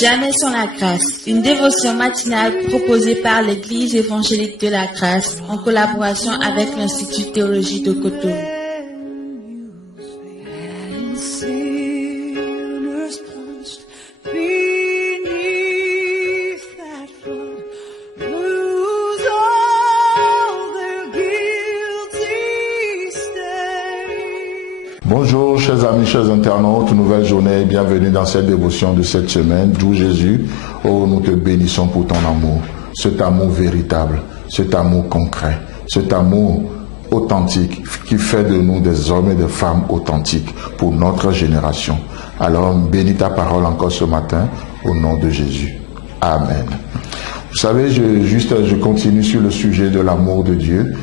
Jamais sans la grâce, une dévotion matinale proposée par l'Église évangélique de la grâce en collaboration avec l'Institut Théologie de Cotonou. Bonjour chers amis, chers internautes, nouvelle journée, bienvenue dans cette dévotion de cette semaine. D'où Jésus, oh nous te bénissons pour ton amour, cet amour véritable, cet amour concret, cet amour authentique qui fait de nous des hommes et des femmes authentiques pour notre génération. Alors bénis ta parole encore ce matin au nom de Jésus. Amen. Vous savez, je continue sur le sujet de l'amour de Dieu,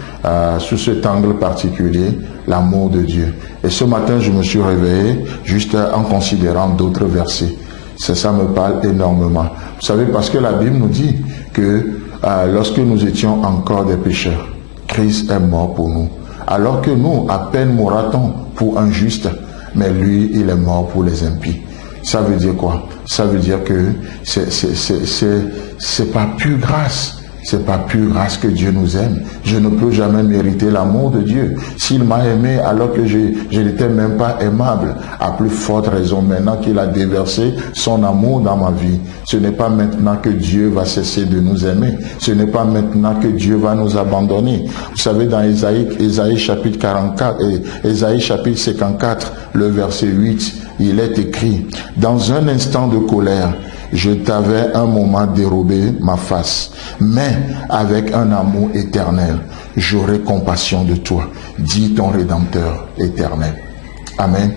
sous cet angle particulier, l'amour de Dieu. Et ce matin, je me suis réveillé juste en considérant d'autres versets. Ça me parle énormément. Vous savez, parce que la Bible nous dit que lorsque nous étions encore des pécheurs, Christ est mort pour nous. Alors que nous, à peine mourra-t-on pour un juste, mais lui, il est mort pour les impies. Ça veut dire quoi? Ça veut dire que c'est pas pure grâce. C'est pas pure grâce que Dieu nous aime. Je ne peux jamais mériter l'amour de Dieu. S'il m'a aimé alors que je n'étais même pas aimable, à plus forte raison maintenant qu'il a déversé son amour dans ma vie. Ce n'est pas maintenant que Dieu va cesser de nous aimer. Ce n'est pas maintenant que Dieu va nous abandonner. Vous savez, dans Ésaïe chapitre 44 et Ésaïe chapitre 54, le verset 8, il est écrit: dans un instant de colère, je t'avais un moment dérobé ma face, mais avec un amour éternel, j'aurai compassion de toi, dit ton Rédempteur éternel. Amen.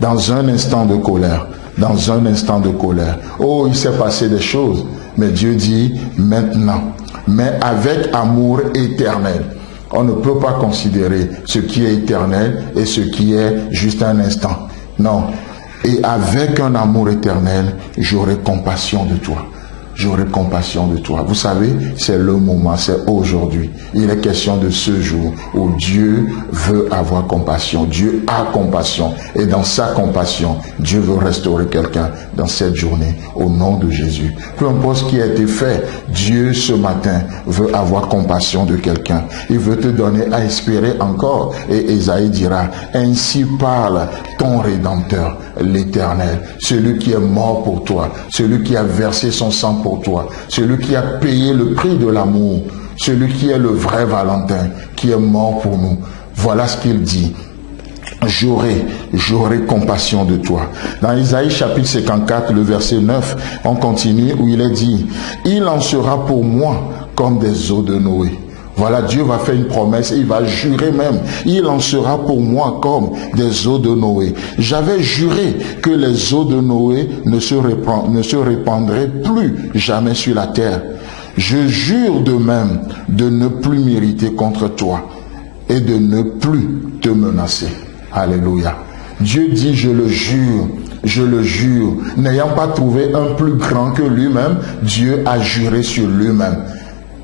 Dans un instant de colère, dans un instant de colère, oh, il s'est passé des choses, mais Dieu dit maintenant, mais avec amour éternel. On ne peut pas considérer ce qui est éternel et ce qui est juste un instant. Non. Et avec un amour éternel, j'aurai compassion de toi. J'aurai compassion de toi. Vous savez, c'est le moment, c'est aujourd'hui. Il est question de ce jour où Dieu veut avoir compassion. Dieu a compassion. Et dans sa compassion, Dieu veut restaurer quelqu'un dans cette journée au nom de Jésus. Peu importe ce qui a été fait, Dieu ce matin veut avoir compassion de quelqu'un. Il veut te donner à espérer encore. Et Ésaïe dira: ainsi parle ton Rédempteur, l'Éternel, celui qui est mort pour toi, celui qui a versé son sang pour toi, celui qui a payé le prix de l'amour, celui qui est le vrai Valentin, qui est mort pour nous. Voilà ce qu'il dit: j'aurai compassion de toi. Dans Isaïe chapitre 54, le verset 9, on continue où il est dit: il en sera pour moi comme des eaux de Noé. Voilà, Dieu va faire une promesse et il va jurer même. Il en sera pour moi comme des eaux de Noé. J'avais juré que les eaux de Noé ne se répandraient plus jamais sur la terre. Je jure de même de ne plus m'irriter contre toi et de ne plus te menacer. Alléluia. Dieu dit: je le jure. N'ayant pas trouvé un plus grand que lui-même, Dieu a juré sur lui-même.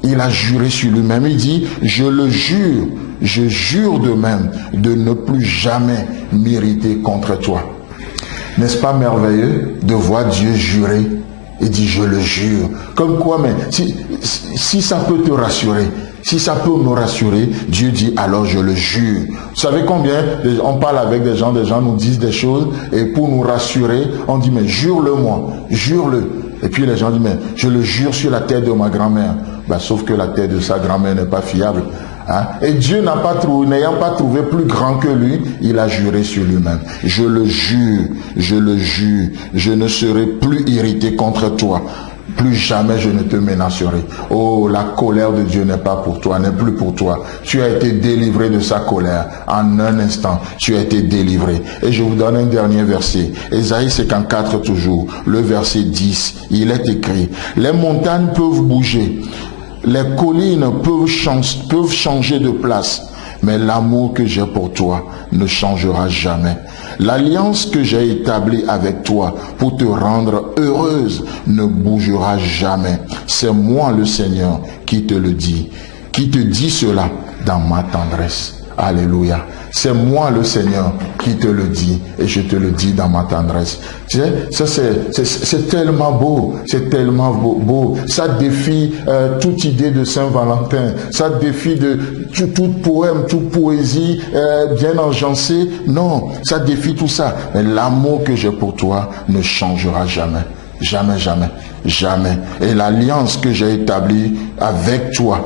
Il a juré sur lui-même. Il dit: je le jure, je jure de même de ne plus jamais m'irriter contre toi. N'est-ce pas merveilleux de voir Dieu jurer? Il dit: je le jure. Comme quoi, mais si ça peut te rassurer, si ça peut me rassurer, Dieu dit: alors je le jure. Vous savez combien on parle avec des gens nous disent des choses et pour nous rassurer, on dit: mais jure-le-moi, jure-le. Et puis les gens disent: mais je le jure sur la tête de ma grand-mère. Ben, sauf que la tête de sa grand-mère n'est pas fiable. Hein? Et Dieu n'ayant pas trouvé plus grand que lui, il a juré sur lui-même. Je le jure, je ne serai plus irrité contre toi. Plus jamais je ne te menacerai. Oh, la colère de Dieu n'est pas pour toi, n'est plus pour toi. Tu as été délivré de sa colère. En un instant, tu as été délivré. Et je vous donne un dernier verset. Ésaïe 54 toujours, le verset 10. Il est écrit: les montagnes peuvent bouger, les collines peuvent changer de place, mais l'amour que j'ai pour toi ne changera jamais. L'alliance que j'ai établie avec toi pour te rendre heureuse ne bougera jamais. C'est moi le Seigneur qui te le dit, qui te dit cela dans ma tendresse. Alléluia. C'est moi le Seigneur qui te le dit et je te le dis dans ma tendresse. Tu sais, ça c'est tellement beau, c'est tellement beau. Ça défie toute idée de Saint-Valentin, ça défie de tout poème, toute poésie bien enjancée. Non, ça défie tout ça. Mais l'amour que j'ai pour toi ne changera jamais. Jamais, jamais, jamais. Et l'alliance que j'ai établie avec toi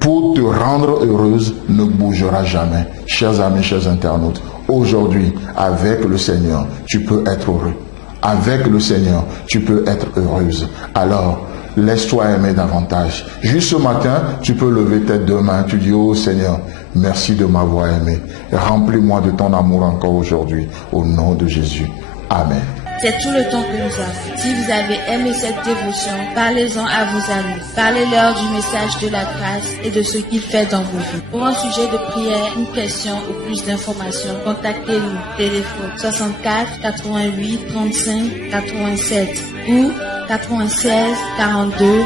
pour te rendre heureuse ne bougera jamais. Chers amis, chers internautes, aujourd'hui, avec le Seigneur, tu peux être heureux. Avec le Seigneur, tu peux être heureuse. Alors, laisse-toi aimer davantage. Juste ce matin, tu peux lever tes deux mains. Tu dis, oh Seigneur, merci de m'avoir aimé. Remplis-moi de ton amour encore aujourd'hui. Au nom de Jésus. Amen. C'est tout le temps que nous avons. Si vous avez aimé cette dévotion, parlez-en à vos amis. Parlez-leur du message de la grâce et de ce qu'il fait dans vos vies. Pour un sujet de prière, une question ou plus d'informations, contactez-nous. Téléphone 64 88 35 87 ou 96 42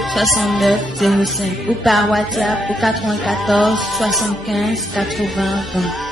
69 05 ou par WhatsApp au 94 75 80 20.